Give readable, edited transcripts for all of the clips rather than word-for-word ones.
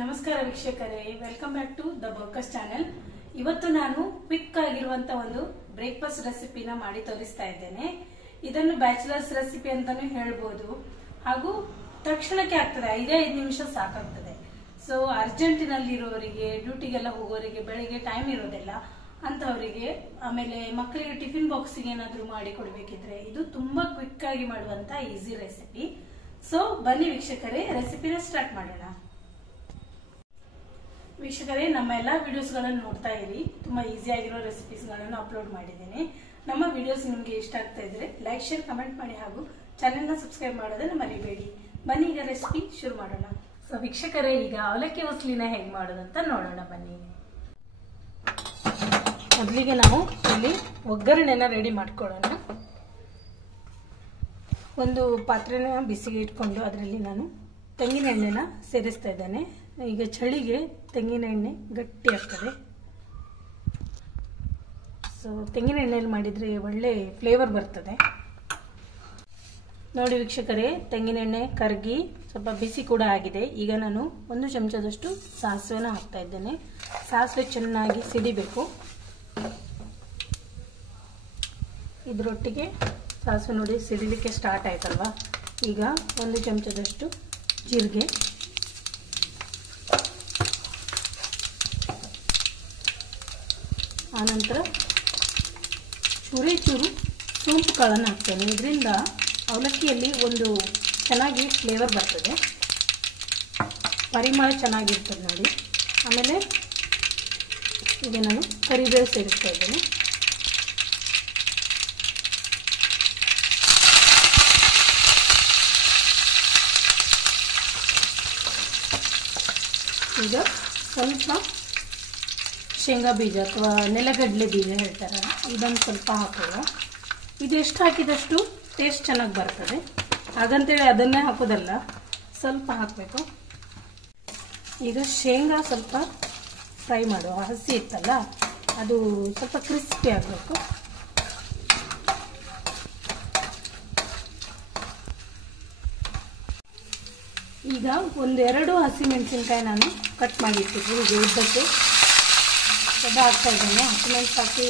ನಮಸ್ಕಾರ ವೀಕ್ಷಕರೇ, welcome back to the Barkas channel. ಇವತ್ತು ನಾನು ಕ್ವಿಕ್ ಆಗಿರುವಂತ ಒಂದು ಬ್ರೇಕ್ಫಾಸ್ಟ್ ರೆಸಿಪಿನ ಮಾಡಿ ತೋರಿಸ್ತಾ ಇದ್ದೇನೆ. ಇದನ್ನು ಬ್ಯಾಚುಲರ್ಸ್ ರೆಸಿಪಿ ಅಂತಾನು ಹೇಳ್ಬೋದು, ಹಾಗೂ ತಕ್ಷಣಕ್ಕೆ ಆಗ್ತದೆ, 5 ನಿಮಿಷ ಸಾಕಾಗ್ತದೆ. ಸೊ ಅರ್ಜೆಂಟಿನಲ್ಲಿರೋರಿಗೆ, ಡ್ಯೂಟಿಗೆಲ್ಲ ಹೋಗೋರಿಗೆ, ಬೆಳಿಗ್ಗೆ ಟೈಮ್ ಇರೋದಿಲ್ಲ ಅಂತವರಿಗೆ, ಆಮೇಲೆ ಮಕ್ಕಳಿಗೆ ಟಿಫಿನ್ ಬಾಕ್ಸ್ಗೆ ಏನಾದ್ರೂ ಮಾಡಿ ಕೊಡ್ಬೇಕಿದ್ರೆ ಇದು ತುಂಬಾ ಕ್ವಿಕ್ ಆಗಿ ಮಾಡುವಂತ ಈಸಿ ರೆಸಿಪಿ. ಸೊ ಬನ್ನಿ ವೀಕ್ಷಕರೇ, ರೆಸಿಪಿನ ಸ್ಟಾರ್ಟ್ ಮಾಡೋಣ. ವೀಕ್ಷಕರೇ, ನಮ್ಮ ಎಲ್ಲಾ ವಿಡಿಯೋಸ್ ಗಳನ್ನು ನೋಡ್ತಾ ಇರಿ. ತುಂಬಾ ಈಸಿ ಆಗಿರೋ ರೆಸಿಪೀಸ್ ಗಳನ್ನು ಅಪ್ಲೋಡ್ ಮಾಡಿದ್ದೇನೆ. ನಮ್ಮ ವಿಡಿಯೋಸ್ ನಿಮ್ಗೆ ಇಷ್ಟ ಆಗ್ತಾ ಇದ್ರೆ ಲೈಕ್, ಶೇರ್, ಕಮೆಂಟ್ ಮಾಡಿ, ಹಾಗೂ ಚಾನೆಲ್ ನ ಸಬ್ಸ್ಕ್ರೈಬ್ ಮಾಡೋದನ್ನ ಮರಿಬೇಡಿ. ಬನ್ನಿ ಈಗ ರೆಸಿಪಿ ಶುರು ಮಾಡೋಣ. ಸೊ ವೀಕ್ಷಕರೇ, ಈಗ ಅವಲಕ್ಕಿ ಉಸ್ಲಿನ ಹೇಗೆ ಮಾಡೋದಂತ ನೋಡೋಣ ಬನ್ನಿ. ಮೊದಲಿಗೆ ನಾವು ಇಲ್ಲಿ ಒಗ್ಗರಣೆನ ರೆಡಿ ಮಾಡ್ಕೊಳ್ಳೋಣ. ಒಂದು ಪಾತ್ರೆನ ಬಿಸಿಗೆ ಇಟ್ಕೊಂಡು ಅದರಲ್ಲಿ ನಾನು ತೆಂಗಿನ ಎಣ್ಣೆನ ಸೇರಿಸ್ತಾ ಇದ್ದೇನೆ. ಈಗ ಚಳಿಗೆ ತೆಂಗಿನ ಎಣ್ಣೆ ಗಟ್ಟಿ ಆಗ್ತದೆ. ಸೊ ತೆಂಗಿನ ಎಣ್ಣೆಯಲ್ಲಿ ಮಾಡಿದ್ರೆ ಒಳ್ಳೆ ಫ್ಲೇವರ್ ಬರ್ತದೆ. ನೋಡಿ ವೀಕ್ಷಕರೇ, ತೆಂಗಿನ ಎಣ್ಣೆ ಕರಗಿ ಸ್ವಲ್ಪ ಬಿಸಿ ಕೂಡ ಆಗಿದೆ. ಈಗ ನಾನು 1 ಚಮಚದಷ್ಟು ಸಾಸಿವೆನ ಹಾಕ್ತಾ ಇದ್ದೇನೆ. ಸಾಸಿವೆ ಚೆನ್ನಾಗಿ ಸಿಡಿಬೇಕು. ಇದರೊಟ್ಟಿಗೆ ಸಾಸಿವೆ ನೋಡಿ ಸಿಡಿಲಿಕ್ಕೆ ಸ್ಟಾರ್ಟ್ ಆಯ್ತಲ್ವಾ. ಈಗ 1 ಚಮಚದಷ್ಟು ಜೀರಿಗೆ, ಆನಂತರ ಚೂರು ಸೋಂಪು ಕಾಳನ್ನು ಹಾಕ್ತೇನೆ. ಇದರಿಂದ ಅವಲಕ್ಕಿಯಲ್ಲಿ ಒಂದು ಚೆನ್ನಾಗಿ ಫ್ಲೇವರ್ ಬರ್ತದೆ, ಪರಿಮಳ ಚೆನ್ನಾಗಿರ್ತದೆ ನೋಡಿ. ಆಮೇಲೆ ಈಗ ನಾನು ಕರಿಬೇವು ಸೇರಿಸ್ತಾ ಇದ್ದೇನೆ. ಈಗ ಸ್ವಲ್ಪ ಶೇಂಗಾ ಬೀಜ ಅಥವಾ ನೆಲಗಡಲೆ ಬೀಜ ಹೇಳ್ತಾರಲ್ಲ, ಇದನ್ನು ಸ್ವಲ್ಪ ಹಾಕೋಣ. ಇದು ಎಷ್ಟು ಹಾಕಿದಷ್ಟು ಟೇಸ್ಟ್ ಚೆನ್ನಾಗಿ ಬರ್ತದೆ, ಹಾಗಂತೇಳಿ ಅದನ್ನೇ ಹಾಕೋದಲ್ಲ, ಸ್ವಲ್ಪ ಹಾಕಬೇಕು. ಈಗ ಶೇಂಗಾ ಸ್ವಲ್ಪ ಫ್ರೈ ಮಾಡುವ, ಹಸಿ ಇತ್ತಲ್ಲ ಅದು ಸ್ವಲ್ಪ ಕ್ರಿಸ್ಪಿ ಆಗಬೇಕು. ಈಗ 1-2 ಹಸಿಮೆಣಸಿನಕಾಯಿ ನಾನು ಕಟ್ ಮಾಡಿ ಇಟ್ಟಿದ್ದೆ. ಈಗ ಉದ್ದಕ್ಕೆ ಹಾಕ್ತಾ ಇದ್ದೇನೆ. ಹಸಿಮೆಣಸು ಹಾಕಿ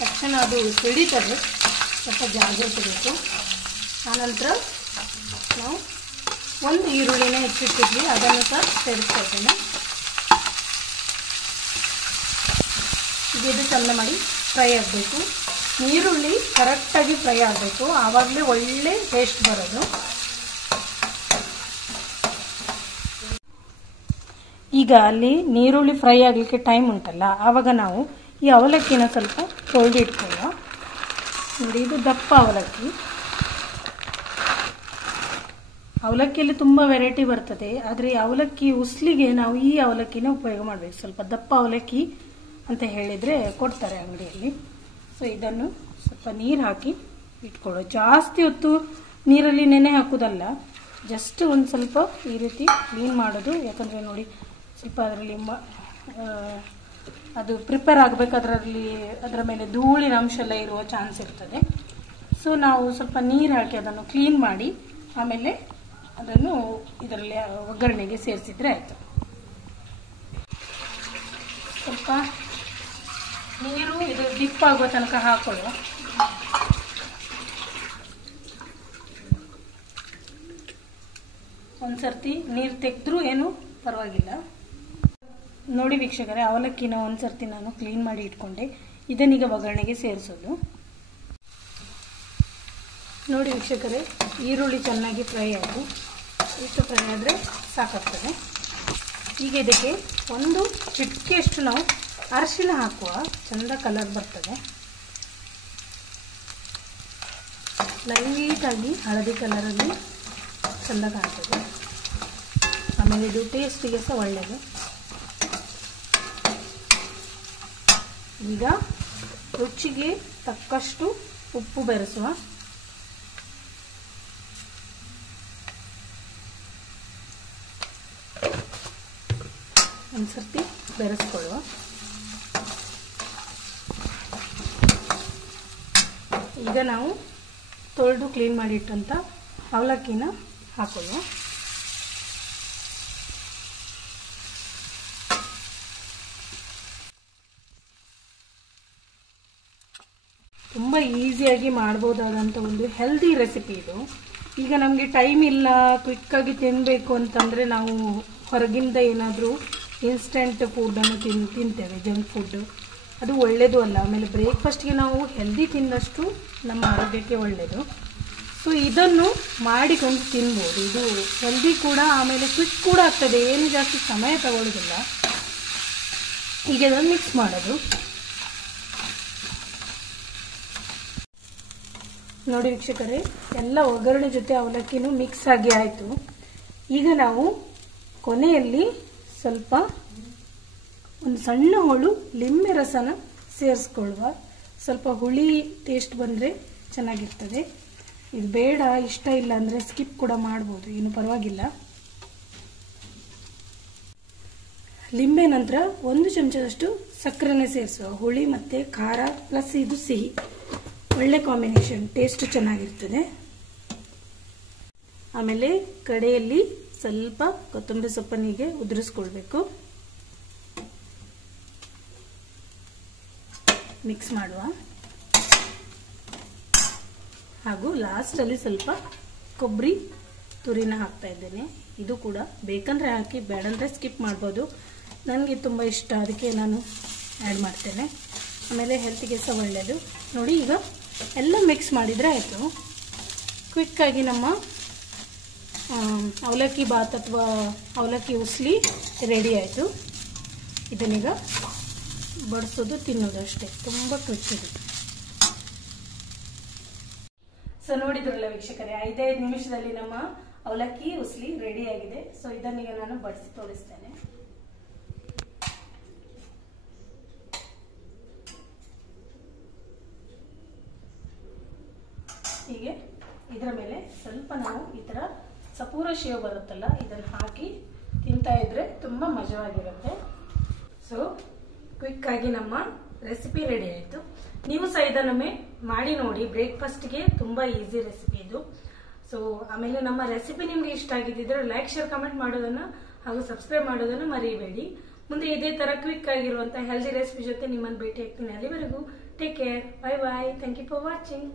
ತಕ್ಷಣ ಅದು ಸಿಡಿತದೆ, ಸ್ವಲ್ಪ ಜಾಗ್ರತೆ ಬೇಕು. ಆನಂತರ ನಾವು 1 ಈರುಳ್ಳಿನ ಹೆಚ್ಚಿಟ್ಟಿದ್ವಿ, ಅದನ್ನು ಸಹ ಸೇರಿಸ್ತಾ ಇದ್ದೇನೆ. ಈಗ ಇದು ಚಂದ ಮಾಡಿ ಫ್ರೈ ಆಗಬೇಕು. ಈರುಳ್ಳಿ ಕರೆಕ್ಟಾಗಿ ಫ್ರೈ ಆಗಬೇಕು, ಆವಾಗಲೇ ಒಳ್ಳೆ ಟೇಸ್ಟ್ ಬರೋದು. ಈಗ ಅಲ್ಲಿ ನೀರುಳ್ಳಿ ಫ್ರೈ ಆಗಲಿಕ್ಕೆ ಟೈಮ್ ಉಂಟಲ್ಲ, ಆವಾಗ ನಾವು ಈ ಅವಲಕ್ಕಿನ ಸ್ವಲ್ಪ ತೊಳೆದು ಇಟ್ಕೊಳ್ಳುವ. ನೋಡಿ, ಇದು ದಪ್ಪ ಅವಲಕ್ಕಿ. ಅವಲಕ್ಕಿಯಲ್ಲಿ ತುಂಬ ವೆರೈಟಿ ಬರ್ತದೆ, ಆದರೆ ಅವಲಕ್ಕಿ ಉಸ್ಲಿಗೆ ನಾವು ಈ ಅವಲಕ್ಕಿನ ಉಪಯೋಗ ಮಾಡಬೇಕು. ಸ್ವಲ್ಪ ದಪ್ಪ ಅವಲಕ್ಕಿ ಅಂತ ಹೇಳಿದರೆ ಕೊಡ್ತಾರೆ ಅಂಗಡಿಯಲ್ಲಿ. ಸೊ ಇದನ್ನು ಸ್ವಲ್ಪ ನೀರು ಹಾಕಿ ಇಟ್ಕೊಳ್ಳೋ. ಜಾಸ್ತಿ ಹೊತ್ತು ನೀರಲ್ಲಿ ನೆನೆ ಹಾಕೋದಲ್ಲ, ಜಸ್ಟ್ ಒಂದು ಸ್ವಲ್ಪ ಈ ರೀತಿ ಕ್ಲೀನ್ ಮಾಡೋದು. ಯಾಕಂದರೆ ನೋಡಿ, ಸ್ವಲ್ಪ ಅದರಲ್ಲಿ ಅದು ಪ್ರಿಪೇರ್ ಆಗಬೇಕು, ಅದರ ಮೇಲೆ ಧೂಳಿನ ಅಂಶ ಎಲ್ಲ ಇರುವ ಚಾನ್ಸ್ ಇರ್ತದೆ. ಸೊ ನಾವು ಸ್ವಲ್ಪ ನೀರು ಹಾಕಿ ಅದನ್ನು ಕ್ಲೀನ್ ಮಾಡಿ ಆಮೇಲೆ ಅದನ್ನು ಇದರಲ್ಲಿ ಒಗ್ಗರಣೆಗೆ ಸೇರಿಸಿದ್ರೆ ಆಯಿತು. ಸ್ವಲ್ಪ ನೀರು ಇದು ಡಿಪ್ ಆಗುವ ತನಕ ಹಾಕೊಳ್ಳುವ. ಒಂದ್ಸರ್ತಿ ನೀರು ತೆಗೆದ್ರೂ ಏನು ಪರವಾಗಿಲ್ಲ. ನೋಡಿ ವೀಕ್ಷಕರೇ, ಅವಲಕ್ಕಿನ ಒಂದ್ಸರ್ತಿ ನಾನು ಕ್ಲೀನ್ ಮಾಡಿ ಇಟ್ಕೊಂಡೆ. ಇದನ್ನೀಗ ಒಗ್ಗರಣೆಗೆ ಸೇರಿಸೋದು. ನೋಡಿ ವೀಕ್ಷಕರೇ, ಈರುಳ್ಳಿ ಚೆನ್ನಾಗಿ ಫ್ರೈ ಆಯಿತು. ಇಷ್ಟು ಫ್ರೈ ಆದರೆ ಸಾಕಾಗ್ತದೆ. ಈಗ ಇದಕ್ಕೆ 1 ಚಿಟಿಕೆಯಷ್ಟು ನಾವು ಅರಿಶಿನ ಹಾಕುವ, ಚಂದ ಕಲರ್ ಬರ್ತದೆ. ಲೈಟಾಗಿ ಹಳದಿ ಕಲರಲ್ಲಿ ಚಂದ ಕಾಣ್ತದೆ. ಆಮೇಲೆ ಇದು ಟೇಸ್ಟಿಗೆ ಸಹ ಒಳ್ಳೆಯದು. ಈಗ ರುಚಿಗೆ ತಕ್ಕಷ್ಟು ಉಪ್ಪು ಬೆರೆಸುವ. ಒಂದ್ಸರ್ತಿ ಬೆರೆಸ್ಕೊಳ್ಳುವ. ಈಗ ನಾವು ತೊಳೆದು ಕ್ಲೀನ್ ಮಾಡಿಟ್ಟಂಥ ಅವಲಕ್ಕಿನ ಹಾಕೊಳ್ಳುವ. ಈಸಿಯಾಗಿ ಮಾಡ್ಬೋದಾದಂಥ ಒಂದು ಹೆಲ್ದಿ ರೆಸಿಪಿ ಇದು. ಈಗ ನಮಗೆ ಟೈಮ್ ಇಲ್ಲ, ಕ್ವಿಕ್ಕಾಗಿ ತಿನ್ನಬೇಕು ಅಂತಂದರೆ ನಾವು ಹೊರಗಿಂದ ಏನಾದರೂ ಇನ್ಸ್ಟೆಂಟ್ ಫುಡ್ಡನ್ನು ತಿಂತೇವೆ, ಜಂಕ್ ಫುಡ್ಡು. ಅದು ಒಳ್ಳೆಯದು ಅಲ್ಲ. ಆಮೇಲೆ ಬ್ರೇಕ್ಫಾಸ್ಟ್ಗೆ ನಾವು ಹೆಲ್ದಿ ತಿಂದಷ್ಟು ನಮ್ಮ ಆರೋಗ್ಯಕ್ಕೆ ಒಳ್ಳೆಯದು. ಸೊ ಇದನ್ನು ಮಾಡಿಕೊಂಡು ತಿನ್ಬೋದು. ಇದು ಹೆಲ್ದಿ ಕೂಡ, ಆಮೇಲೆ ಕ್ವಿಕ್ ಕೂಡ ಆಗ್ತದೆ, ಏನು ಜಾಸ್ತಿ ಸಮಯ ತಗೊಳ್ಳೋದಿಲ್ಲ. ಈಗ ಅದನ್ನು ಮಿಕ್ಸ್ ಮಾಡೋದು. ನೋಡಿ ವೀಕ್ಷಕರೇ, ಎಲ್ಲ ಒಗ್ಗರಣೆ ಜೊತೆ ಅವಲಕ್ಕಿನೂ ಮಿಕ್ಸ್ ಆಗಿ ಆಯಿತು. ಈಗ ನಾವು ಕೊನೆಯಲ್ಲಿ ಸ್ವಲ್ಪ ಒಂದು ಸಣ್ಣ ಹೋಳು ಲಿಂಬೆ ರಸನ ಸೇರಿಸ್ಕೊಳ್ಳುವ. ಸ್ವಲ್ಪ ಹುಳಿ ಟೇಸ್ಟ್ ಬಂದರೆ ಚೆನ್ನಾಗಿರ್ತದೆ. ಇದು ಬೇಡ, ಇಷ್ಟ ಇಲ್ಲ ಅಂದರೆ ಸ್ಕಿಪ್ ಕೂಡ ಮಾಡ್ಬೋದು, ಏನು ಪರವಾಗಿಲ್ಲ. ಲಿಂಬೆ ನಂತರ 1 ಚಮಚದಷ್ಟು ಸಕ್ಕರೆನ ಸೇರಿಸುವ. ಹುಳಿ ಮತ್ತು ಖಾರ ಪ್ಲಸ್ ಇದು ಸಿಹಿ, ಒಳ್ಳೆ ಕಾಂಬಿನೇಷನ್, ಟೇಸ್ಟ್ ಚೆನ್ನಾಗಿರ್ತದೆ. ಆಮೇಲೆ ಕಡೆಯಲ್ಲಿ ಸ್ವಲ್ಪ ಕೊತ್ತಂಬರಿ ಸೊಪ್ಪನಿಗೆ ಉದುರಿಸ್ಕೊಳ್ಬೇಕು. ಮಿಕ್ಸ್ ಮಾಡುವ. ಹಾಗೂ ಲಾಸ್ಟಲ್ಲಿ ಸ್ವಲ್ಪ ಕೊಬ್ಬರಿ ತುರಿನ ಹಾಕ್ತಾ ಇದ್ದೇನೆ. ಇದು ಕೂಡ ಬೇಕಂದ್ರೆ ಹಾಕಿ, ಬೇಡಂದ್ರೆ ಸ್ಕಿಪ್ ಮಾಡ್ಬೋದು. ನನಗೆ ತುಂಬ ಇಷ್ಟ, ಅದಕ್ಕೆ ನಾನು ಆ್ಯಡ್ ಮಾಡ್ತೇನೆ. ಆಮೇಲೆ ಹೆಲ್ತಿಗೆ ಸಹ ಒಳ್ಳೆಯದು. ನೋಡಿ, ಈಗ ಎಲ್ಲ ಮಿಕ್ಸ್ ಮಾಡಿದರೆ ಆಯಿತು. ಕ್ವಿಕ್ಕಾಗಿ ನಮ್ಮ ಅವಲಕ್ಕಿ ಬಾತ್ ಅಥವಾ ಅವಲಕ್ಕಿ ಉಸ್ಲಿ ರೆಡಿ ಆಯಿತು. ಇದನ್ನೀಗ ಬಡಿಸೋದು, ತಿನ್ನೋದು ಅಷ್ಟೇ, ತುಂಬ ಕ್ವಿಕ್ ಇದೆ. ಸೊ ನೋಡಿದ್ರಲ್ಲ ವೀಕ್ಷಕರೇ, 5 ನಿಮಿಷದಲ್ಲಿ ನಮ್ಮ ಅವಲಕ್ಕಿ ಉಸ್ಲಿ ರೆಡಿ ಆಗಿದೆ. ಸೊ ಇದನ್ನೀಗ ನಾನು ಬಡಿಸಿ ತೋರಿಸ್ತೇನೆ. ಹೀಗೆ ಇದರ ಮೇಲೆ ಸ್ವಲ್ಪ ನಾವು ಈ ಥರ ಸಪೂರ ಶೇವ್ ಬರುತ್ತಲ್ಲ, ಇದನ್ನು ಹಾಕಿ ತಿಂತಾ ಇದ್ರೆ ತುಂಬ ಮಜವಾಗಿರುತ್ತೆ. ಸೊ ಕ್ವಿಕ್ಕಾಗಿ ನಮ್ಮ ರೆಸಿಪಿ ರೆಡಿ ಆಯಿತು. ನೀವು ಸಹ ಇದನ್ನೊಮ್ಮೆ ಮಾಡಿ ನೋಡಿ. ಬ್ರೇಕ್ಫಾಸ್ಟ್ಗೆ ತುಂಬ ಈಸಿ ರೆಸಿಪಿ ಇದು. ಸೊ ಆಮೇಲೆ ನಮ್ಮ ರೆಸಿಪಿ ನಿಮಗೆ ಇಷ್ಟ ಆಗಿದ್ದರೆ ಲೈಕ್, ಶೇರ್, ಕಮೆಂಟ್ ಮಾಡೋದನ್ನು ಹಾಗೂ ಸಬ್ಸ್ಕ್ರೈಬ್ ಮಾಡೋದನ್ನು ಮರಿಬೇಡಿ. ಮುಂದೆ ಇದೇ ಥರ ಕ್ವಿಕ್ ಆಗಿರುವಂಥ ಹೆಲ್ದಿ ರೆಸಿಪಿ ಜೊತೆ ನಿಮ್ಮನ್ನು ಭೇಟಿ ಆಗ್ತೀನಿ. ಅಲ್ಲಿವರೆಗೂ take care, bye bye, thank you for watching.